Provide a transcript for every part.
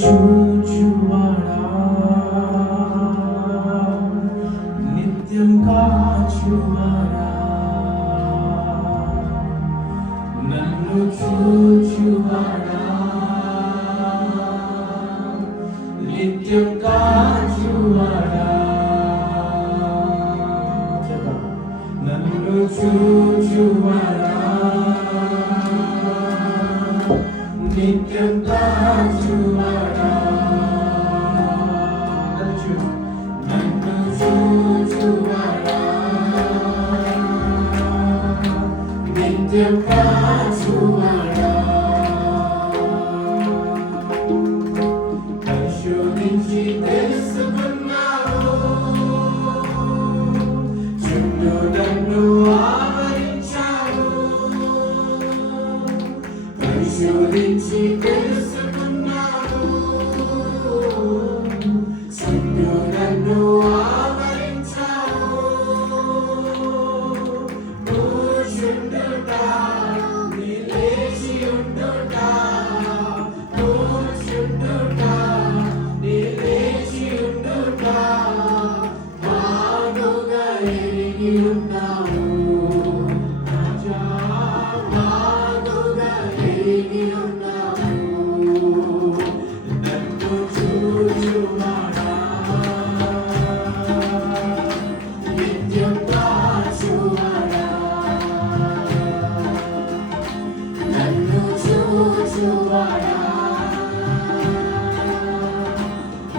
చూచువాడా నిత్యం కాచువాడా నన్ను చూచువాడా నిత్యం కాచువాడా నన్ను చూచువాడా నిత్యం కాచువాడా నన్ను చూచువాడా నిత్యం కాచువాడా పరిశోధించి తెలుసుకున్నావు చుట్టూ నన్ను ఆవరించావు పరిశోధించి తెలుసుకున్నావు చుట్టూ నన్ను ఆవరించావు కూర్చుండుట నిలేచి ఉండుట కూర్చుండుట నిలేచి ఉండుట బాగుగా ఎరిగి ఉన్నావు రాజా బాగుగా ఎరిగి ఉన్నావు నన్ను చూచువాడా నిత్యం కాచువాడా నన్ను చూచువాడా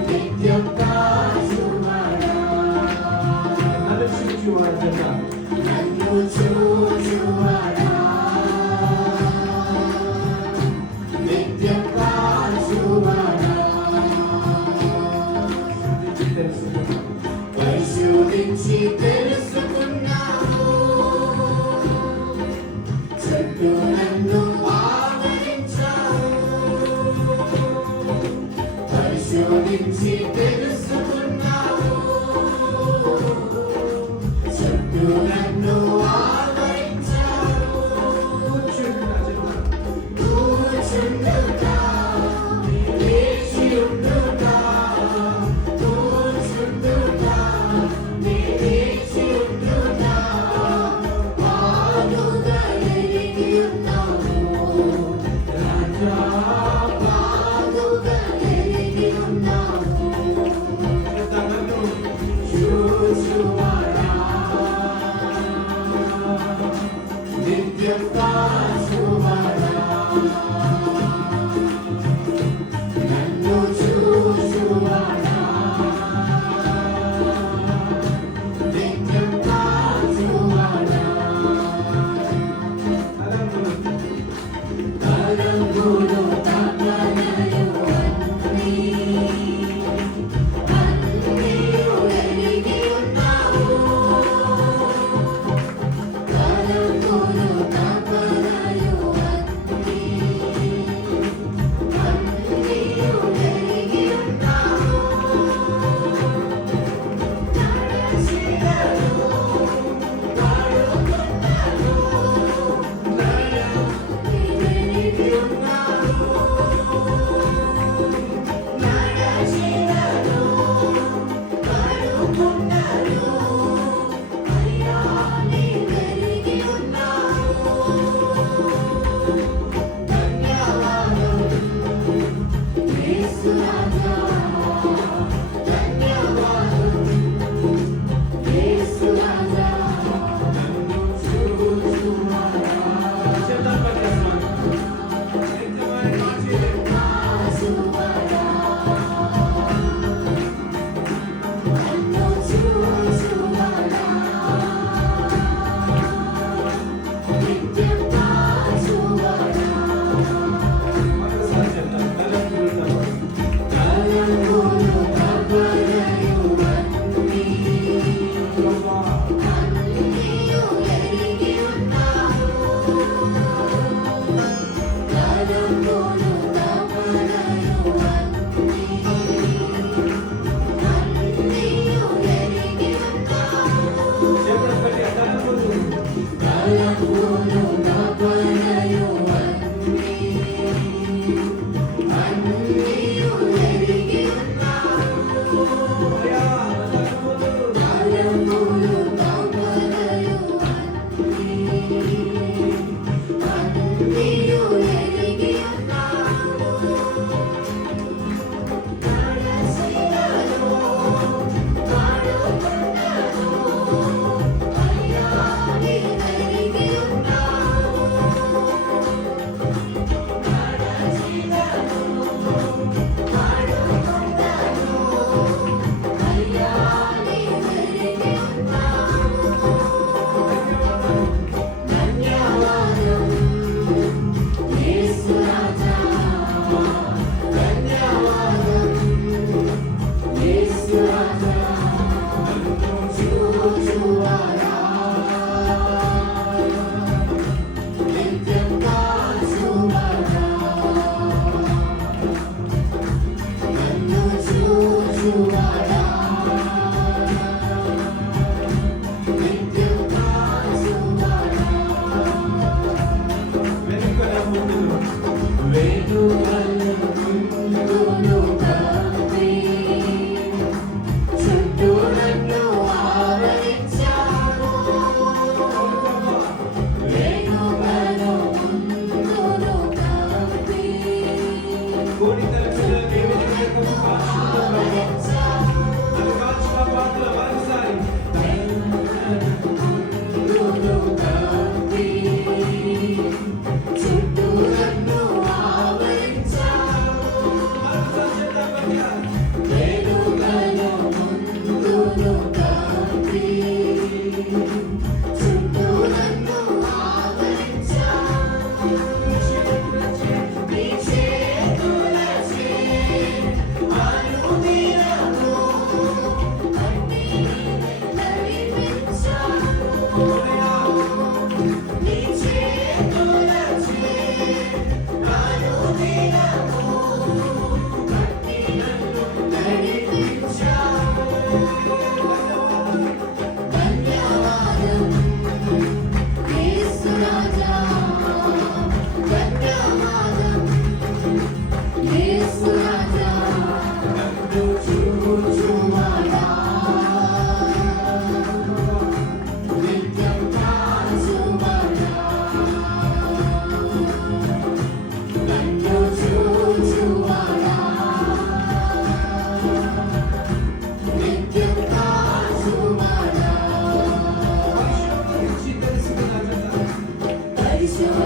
నిత్యం కాచువాడా నన్ను చూచువాడా నన్ను చూచువాడా నిత్యం కాచువాడా పరిశోధించి తెలుసుకున్నావు చుట్టూ నన్ను ఆవరించావు పరిశోధించి తెలుసుకున్నావు చుట్టూ నన్ను ఆవరించావు కూర్చుండుట నిలేచి ఉండుట కూర్చుండుట నిలేచి ఉండుట బాగుగా ఎరిగి ఉన్నావు రాజా బాగుగా ఎరిగి ఉన్నావు చూచువాడా నిత్యం కాచువాడా నన్ను చూచువాడా నిత్యం కాచువాడా తరంగులు తపనలు అన్నీ ఎరిగి ఉన్నావు తరంగులు తపనలు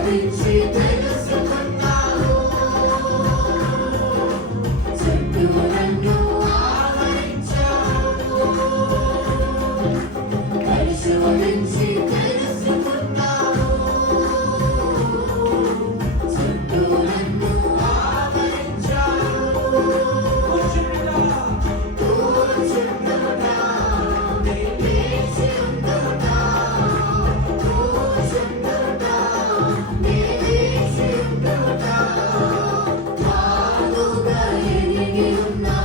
పరిశోధించి తెలుసుకున్నావు. చుట్టూ నన్ను ఆవరించావు. పరిశోధించి తెలుసుకున్నావు. చుట్టూ నన్ను ఆవరించావు. కూర్చుండునా, లేచి ఉండునా, కూర్చుండునా, లేచి ఉండునా, బాగుగా ఎరిగి ఉన్నావు.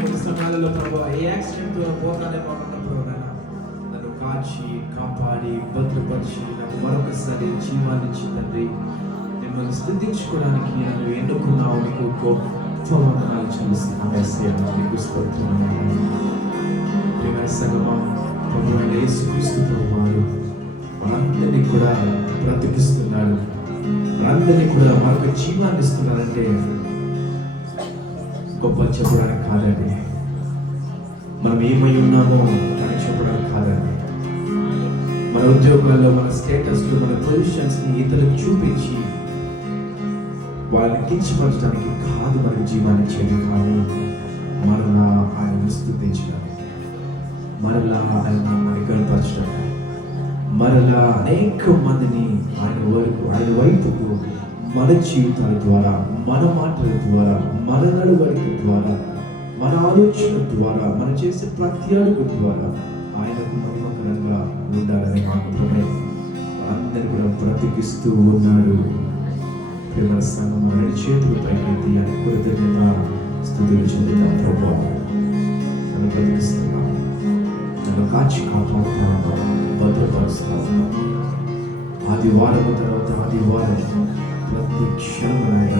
కొన్ని సమయాలలో ప్రభు ఏ యాక్సిడెంట్ పోతానే బాగున్నప్పుడు నన్ను కాచి కాపాడి భద్రపరిచి నాకు మరొకసారి జీవాన్ని ఇచ్చి తండ్రి మిమ్మల్ని స్థుతించుకోవడానికి నన్ను ఎన్నుకున్నావు. నీకు గొప్ప వందనాలు చెల్లిస్తున్నాను. మీకు స్తోత్రం. ప్రియమైన సంగమా, ప్రభు అయిన యేసుక్రీస్తు ప్రభువారు మనందరినీ కూడా బ్రతికిస్తున్నాడు. మనందరినీ కూడా మరొక జీవాన్ని ఇస్తున్నారంటే గొప్ప చెప్పడానికి కాదండి, మనం ఏమై ఉన్నామో అని చెప్పడానికి కాదండి. మన ఉద్యోగాల్లో, మన స్టేటస్లో, మన పొజిషన్స్ని ఇతరులకు చూపించి వాళ్ళని కించపరచడానికి కాదు మనకు జీవాన్ని ఇచ్చేది. కానీ మరలా ఆయన స్తుతించడానికి, మరలా ఆయన నామాన్ని గణపరచడానికి, మరలా అనేక మందిని ఆయన వైపుకు మన జీవితాల ద్వారా, మన మాటల ద్వారా, మన నడవడిక ద్వారా, మన ఆలోచన ద్వారా, మనం చేసే ప్రతి అడుగు ద్వారా ఆయనకు మహిమకరంగా ఉండాలని మాత్రమే బ్రతికిస్తూ ఉన్నాడు. ప్రియమైన సంఘం, మన రెండు చేతులు పైకెత్తి ఆయన కృతజ్ఞత స్తుతులు చెందుతాం. ప్రభువా, నన్ను బ్రతికిస్తున్నావు, నన్ను కాచి కాపాడుతున్నావు, భద్రపరుస్తున్నావు. ఆదివారం తర్వాత ఆదివారం ప్రతి క్షణం ఆయన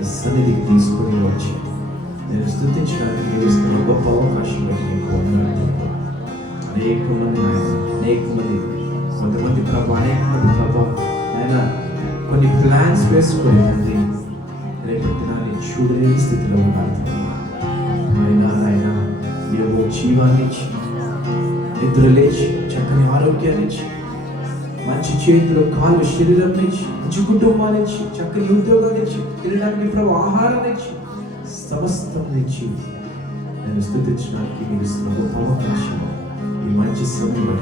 ఈ సన్నిధికి తీసుకుని వచ్చి నేను స్తుతించడానికి మీరు ఇస్తున్న గొప్ప అవకాశం బట్టి నీకు వందనాలు. అనేక మంది కొంతమంది ప్రభా, అనేక మంది ప్రభా ఆయన కొన్ని ప్లాన్స్ వేసుకొని ఉంది. రేపటి దినాన్ని చూడలేని స్థితిలో ఉన్నారు. ఆయన ఏవో జీవాన్ని ఇచ్చి, నిద్ర లేచి, చక్కని ఆరోగ్యాన్ని ఇచ్చి, మంచి చేతులు కాలు శరీరం ఇచ్చి, మంచి కుటుంబాన్ని ఇచ్చి, చక్కని ఉద్యోగాన్ని ఇచ్చి, తినడానికి ప్రభు ఆహారాన్ని ఇచ్చి, సమస్తం ఇచ్చి నేను స్తుతించడానికి మీరు ఇస్తున్న గొప్ప అవకాశం. ఈ మంచి సమయంలో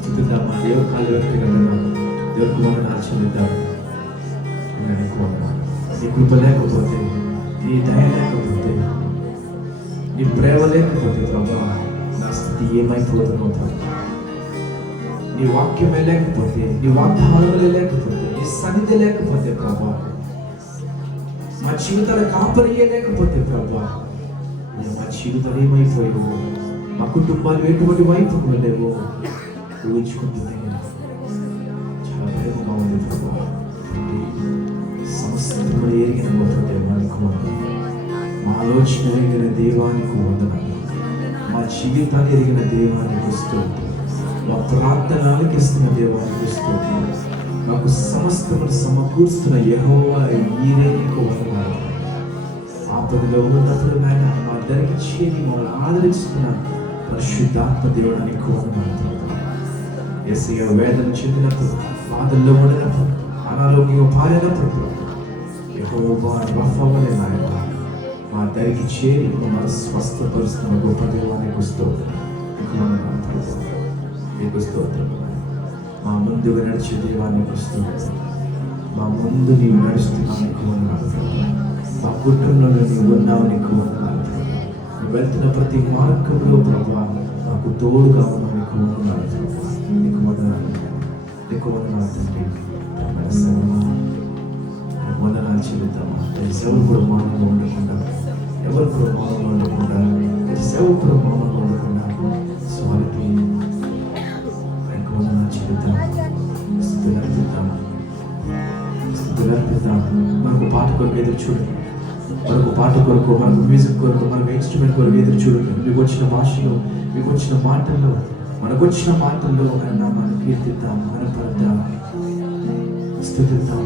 స్థుతిద్దామా? దేవుడు కాలు వ్యక్తిగతంగా దేవుడికి వందనాలు చెల్లిద్దాం. నీ కృప లేకపోతే, నీ దయ లేకపోతే, నీ ప్రేమ లేకపోతే ప్రభా నా స్థితి ఏమైపోతుందో ప్రభా. నీ వాక్యమే లేకపోతే, నీ వాగ్దానములే లేకపోతే, నీ సన్నిధి లేకపోతే ప్రభా, మా జీవితాల కాపరియే లేకపోతే ప్రభా, మా జీవితాలు ఏమైపోయావు, మా కుటుంబాలు ఎటువంటి వైపుకు వెళ్ళేవో ఊహించుకుంటూనే చాలా ప్రేమగా ఉంది ప్రభా. సమస్తము ఎరిగిన గొప్ప దేవానికి వందనాలు. మా ఆలోచన ఎరిగిన దేవానికి వందనాలు. మా జీవితాన్ని ఎరిగిన దేవానికి స్తోత్రం. మా ప్రార్థన ఆలకిస్తున్న దేవానికి స్తోత్రం. మాకు సమస్తమును సమకూరుస్తున్న యెహోవా ఈరే నీకు వందనాలు. ఆపదలో ఉన్నప్పుడు నాయన మా దగ్గరికి చేరి మమ్మల్ని ఆదరిస్తున్న పరిశుద్ధాత్మ దేవుడానికి వందనాలు. యేసయ్య వేదన చెందినప్పుడు, బాధల్లో పడినప్పుడు, అనారోగ్యంగా పారినప్పుడు యెహోవా రఫావలే నాయన మా దగ్గరికి చేరి మమ్మల్ని స్వస్థపరుస్తున్న గొప్ప దేవానికి స్తోత్రం. నీకు స్తోత్రం. మా ముందుగా నడిచే దేవానికి స్తోత్రం. మా ముందు నీవు నడుస్తున్నావు, నీకు వందనాలు. మా కుటుంబంలో నీవు ఉన్నావు, నీకు వందనాలు. నువ్వు వెళ్తున్న ప్రతి మార్గంలో ప్రభా మాకు తోడుగా ఉన్నావు, నీకు వందనాలు. నీకు వందనాలు, నీకు వందనాలు తండ్రి. వందనాలు చెల్లుతామా? ఎవరు కూడా మౌనంగా ఉండకుండా, ఎవరు కూడా మౌనంగా ఉండకుండా, ఎవరు కూడా మౌనంగా ఉండకుండా స్వామికి ఆయనకు వందనాలు చెల్లుతాం. స్తుతులు అర్పిద్దాం. మనకు పాట కొరకు ఎదురు చూడండి. మనకు పాట కొరకు, మనకు మ్యూజిక్ కొరకు, మనకు ఇన్స్ట్రుమెంట్ కొరకు ఎదురు చూడండి. మీకు వచ్చిన భాషలో, మీకు వచ్చిన మాటల్లో, మనకు వచ్చిన మాటల్లో ఆయన నామాన్ని కీర్తిద్దాం, మనపడదాం, స్తుతిద్దాం.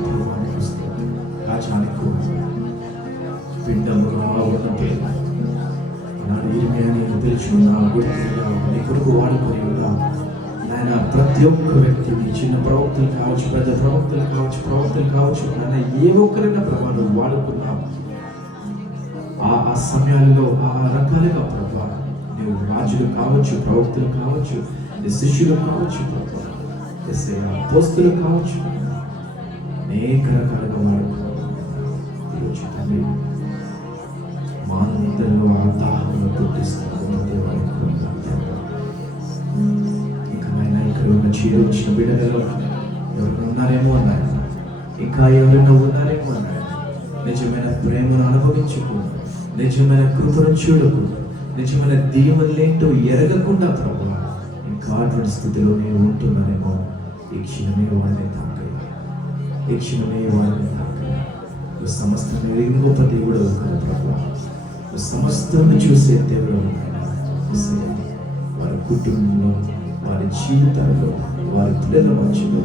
రాజానికి పిండముగా ఉన్న పేరు నాడు ఇర్మియాని తెలుసుకున్నా, గుర్తుగా నీ కొరకు వాడుకొని ఉన్నా నాయన. ప్రతి ఒక్క వ్యక్తిని, చిన్న ప్రవక్తలు కావచ్చు, పెద్ద ప్రవక్తలు కావచ్చు నాయన, ఏ ఒక్కరైనా ప్రభావం వాడుకున్నావు. ఆ సమయాల్లో ఆ రకాలుగా ప్రభా నువ్వు రాజులు కావచ్చు, ప్రవక్తలు కావచ్చు, నీ శిష్యులు కావచ్చు, ప్రభా పోస్తులు కావచ్చు, అనేక రకాలుగా వాడుకున్నావు. ఈరోజు తండ్రి మా అందరిలో ఆ దాహంలో పుట్టిస్తున్న దేవానికి ఇంకమైనా ఇక్కడ ఉన్న వచ్చిన బిడ్డలలో ఎవరైనా ఉన్నారేమో అన్నారు, ఇంకా ఎవరైనా ఉన్నారేమో అన్నారు. నిజమైన ప్రేమను అనుభవించుకుని, నిజమైన కృపను చూడకుండా, నిజమైన దీవెనలేంటో ఎరగకుండా ప్రభు ఇంకా అటువంటి స్థితిలో నేను ఉంటున్నానేమో. ఈ క్షణమే వారిని తాకయ్యా, ఈ క్షణమే వారిని తాకయ్యా. నువ్వు సమస్తం ఎరిగిన గొప్ప దేవుడు కదా ప్రభు. నువ్వు సమస్తం చూసే దేవుడు. వారి కుటుంబంలో, వారి జీవితాల్లో, వారి పిల్లల మధ్యలో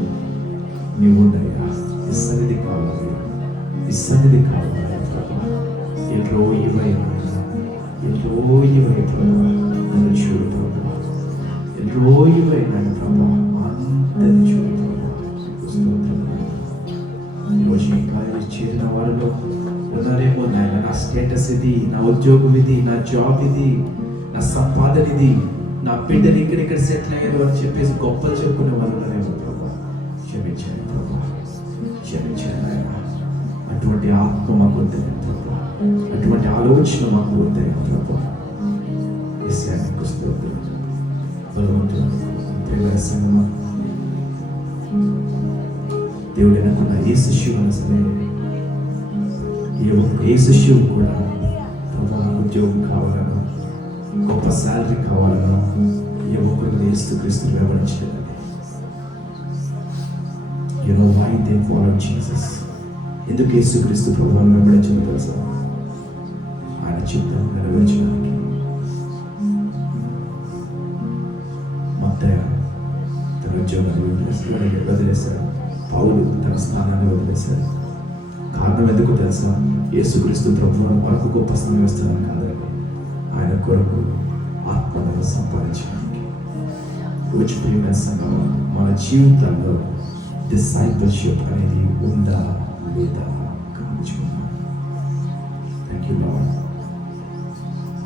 నీవు ఉండగా ఈ సన్నిధి కావాలి, ఈ సన్నిధి కావాలి ప్రభు. ఎన్నో ఇవైనా ప్రభు నన్ను చూడు ప్రభు. ఎన్నో ఇవైనా ప్రభు అందరినీ చూడు ప్రభు. చేరిన వారిలో ఉన్నారేమో నాయన, నా స్టేటస్ ఇది, నా ఉద్యోగం ఇది, నా జాబ్ ఇది, నా సంపాదన ఇది, నా బిడ్డలు ఇక్కడిక్కడ సెటిల్ అయ్యారు అని చెప్పేసి గొప్పలు చెప్పుకునే వాళ్ళు ఉన్నారేమో ప్రభా. క్షమించండి ప్రభా, క్షమించండి ఆయన. అటువంటి ఆత్మ మాకు వద్దని ప్రభా, అటువంటి ఆలోచన మాకు వద్దని ప్రభా. విషయానికి వస్తుంది బలవంతుడు ప్రేమ సంగమా దేవుడైన తన ఏ శిష్యువైనా సరే ఏ శిష్యువు కూడా నాకు ఉద్యోగం కావాలనో గొప్ప శాలరీ కావాలనో ఏ ఒక్కరిని యేసుక్రీస్తుని వెంబడించలేదండి. You know why they followed Jesus? ఎందుకు యేసుక్రీస్తు ప్రభువును వెంబడించారో తెలుసా? ఆయన చిత్తం నెరవేర్చడానికి. మత్తయి తన ఉద్యోగాన్ని వదిలేశాడు. పౌలు తన స్థానాన్ని వదిలేశాడు. కారణం ఎందుకు తెలుసా? యేసుక్రీస్తు ప్రభువును మనకు గొప్ప స్థానం ఇస్తారని కాదండి, ఆయన కొరకు ఆత్మను సంపాదించడానికి. రోజు ప్రియమైన సంఘం, మన జీవితాల్లో డిసైపుల్షిప్ అనేది ఉందా లేదా గమనించుకున్నాం. Thank you Lord,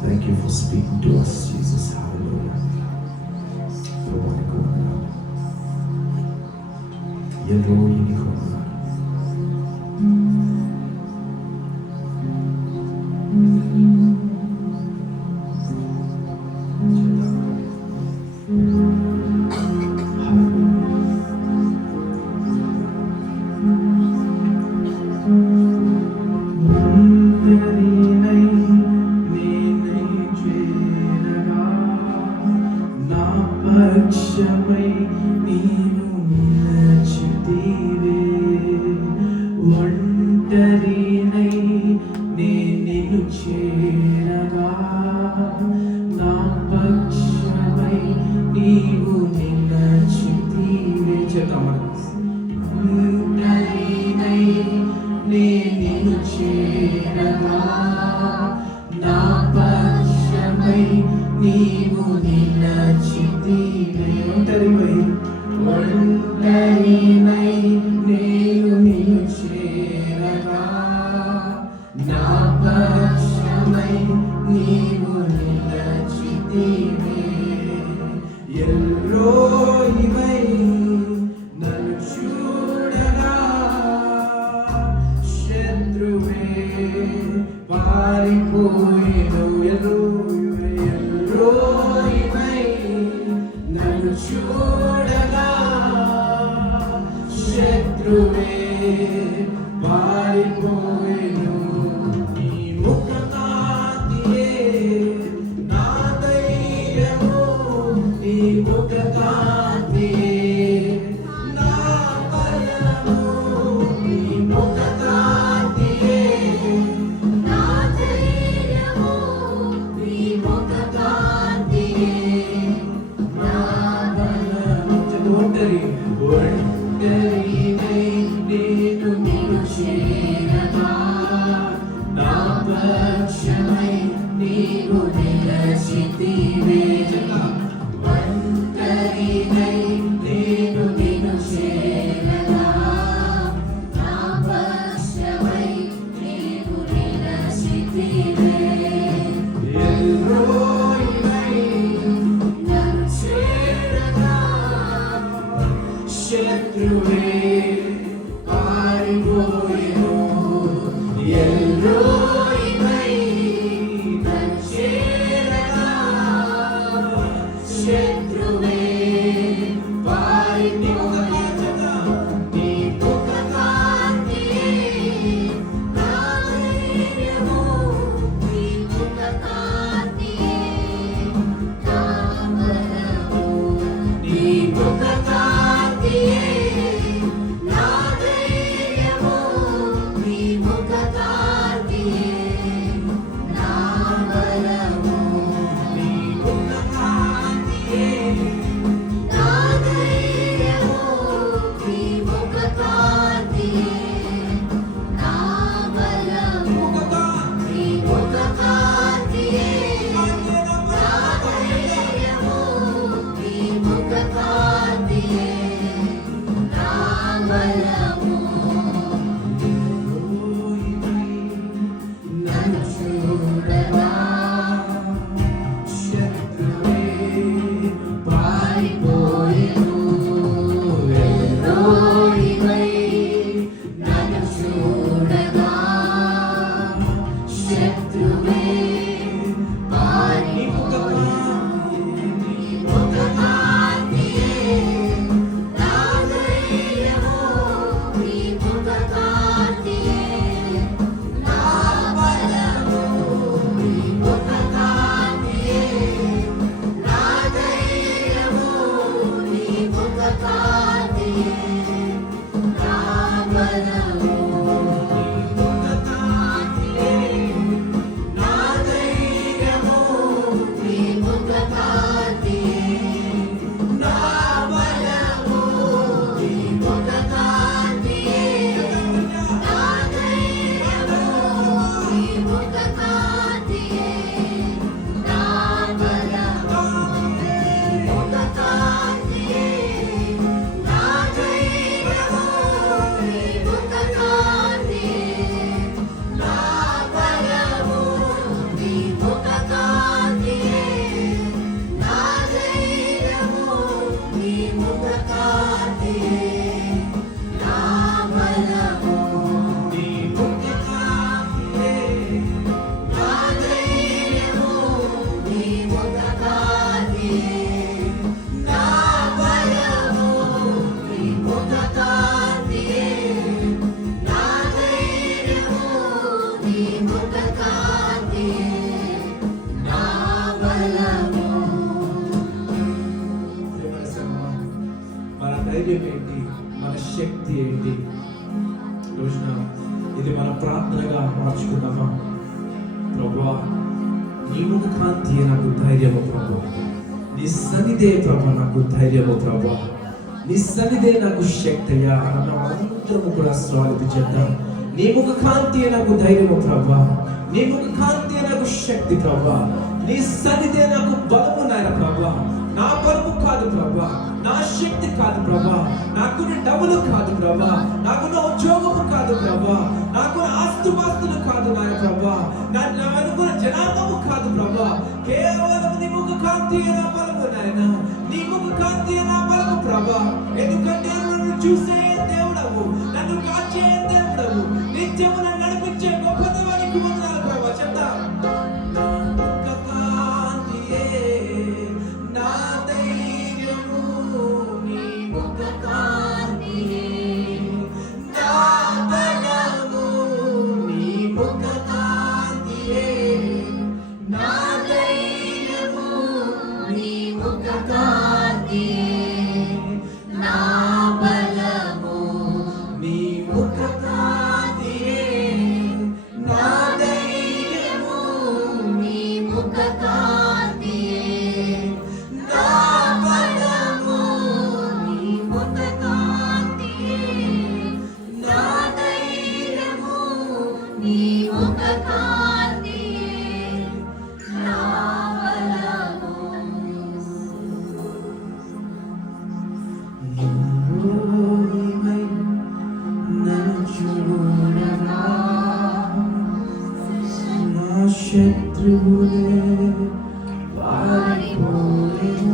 thank you for speaking to us, Jesus. Hallelujah. ప్రభువునికి వందనాలు. ఎలోహినికి వందనాలు. పక్షమై నీవు నిలచితివే, ఒంటరినై నిన్ను చేరగా నా పక్షమై నీవు నిలచితివే. చెప్తామా? ఒంటరినై నిన్ను చేరగా నా పక్షమై నీవు నిలచితివే. ఒంటరినై నేను నిన్ను చేరగా నా పక్షమై నీవు నిలచితివే. ఎల్రోయివై నన్ను చూడగా శత్రువే పారిపోయెను. ఎల్రోయివై నన్ను చూడగా శత్రువే పారిపోయెను. నీ ముఖ కాంతియే నా ధైర్యము, నీ ముఖ కాంతియే నా బలము, నీ ముఖ కాంతియే నా ధైర్యము, నీ ముఖ కాంతియే నా బలము. ఒంటరినై నేను నిన్ను చేరగా నా పక్షమై నీవు నిలచితివే. ఒంటరినై నేను నిన్ను చేరగా నా పక్షమై నీవు నిలచితివే. ఎల్రోయివై నన్ను చేరగా శత్రువే పారిపోయెను. ఎల్రోయివై నన్ను చేరగా ధైర్యం ఏంటి, మన శక్తి ఏంటి? రోజున ఇది మన ప్రార్థనగా మార్చుకున్నామా? ప్రభువా, నీ ముఖ కాంతి నాకు ధైర్యము ప్రభు, నీ సన్నిధే ప్రభు నాకు ధైర్యము ప్రభు, నీ సన్నిధే నాకు శక్తి అయ్యా అన్న అందరము కూడా స్వాగతం చేద్దాం. నీ ముఖ కాంతి నాకు ధైర్యము ప్రభు, నీ ముఖ కాంతి నాకు శక్తి ప్రభు, నీ సన్నిధే నాకు బలము నాయన ప్రభు. నా బలము కాదు ప్రభా, నా శక్తి కాదు ప్రభా, నాకున్న డబ్బులు కాదు ప్రభా, నాకున్న ఉద్యోగము కాదు ప్రభా, నాకున్న ఆస్తుపాస్తులు కాదు నాయన ప్రభా, నాకున్న జనాంగము కాదు ప్రభా. కేవలం నీ ముఖ కాంతి నా బలము నాయన, నీ ముఖ కాంతి నా బలము ప్రభా. ఎందుకంటే నన్ను చూసే దేవుడవు, నన్ను కాచే దేవుడవు, నిత్యము నన్ను నడిపించే గొప్ప దేవానికి వందనాలు ప్రభా. చెప్తా శత్రువులే వారిపోయెను,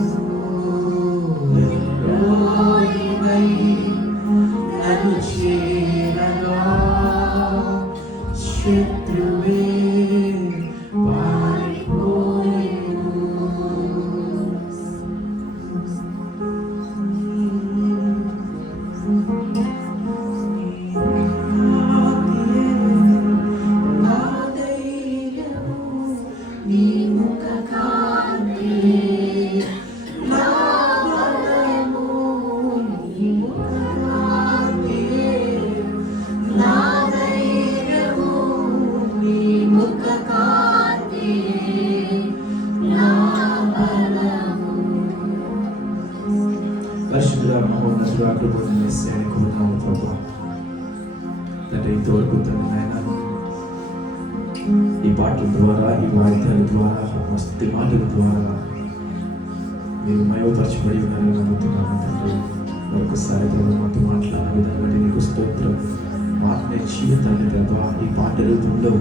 నన్ను చేరగా శత్రువే వారిపోయెను. పరిశుద్ధ మహోన్నతుడా కృపను మెస్సయ్యని కోరుతున్నాము ప్రభా. తండ్రి ఇంతవరకు తండ్రి నాయన ఈ పాటల ద్వారా, ఈ వాయిద్యాల ద్వారా, మా స్తుతి మాటల ద్వారా మీరు మయోపరచబడి ఉన్నారని నమ్ముతున్నాను తండ్రి. మరొకసారి ప్రభు మాతో మాట్లాడిన విధానం బట్టి నీకు స్తోత్రం. మాట్లాడే జీవితాన్ని ప్రభా ఈ పాట రూపంలో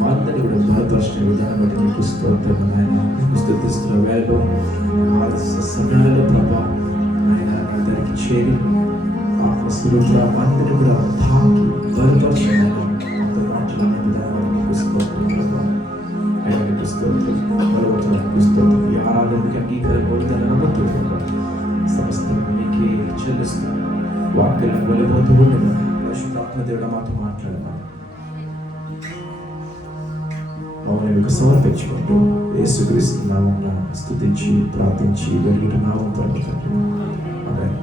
వారిని కూడా బలపరిచిన విధానం బట్టి నీకు స్తోత్రం నాయన. నీకు స్తుతిస్తున్న వేళలో సమయాలలో ప్రభా ఆయన నీ దగ్గరికి చేరి ఆత్మస్వరూపుగా వారిని కూడా తాకి బలపరిచిన మాతో మాట్లాడిన విధానం నీకు స్తోత్రం ప్రభా. ఆయన నీకు స్తోత్రం, బలపరిచిన నీకు స్తోత్రం. ఈ ఆరాధనకి అంగీకారం పొందుతాను నమ్ముతున్నాను. సమస్తం నీకే చెల్లిస్తాను. వాక్యాలను వెళ్ళబోతూ ఉండగా పరిశుద్ధాత్మ దేవుడు మాతో మాట్లాడతాను. మమ్మల్ని సమర్పించుకుంటూ యేసుక్రీస్తు నామమున స్తుతించి ప్రార్థించి వెలుగుతున్నాము. ఆమేన్.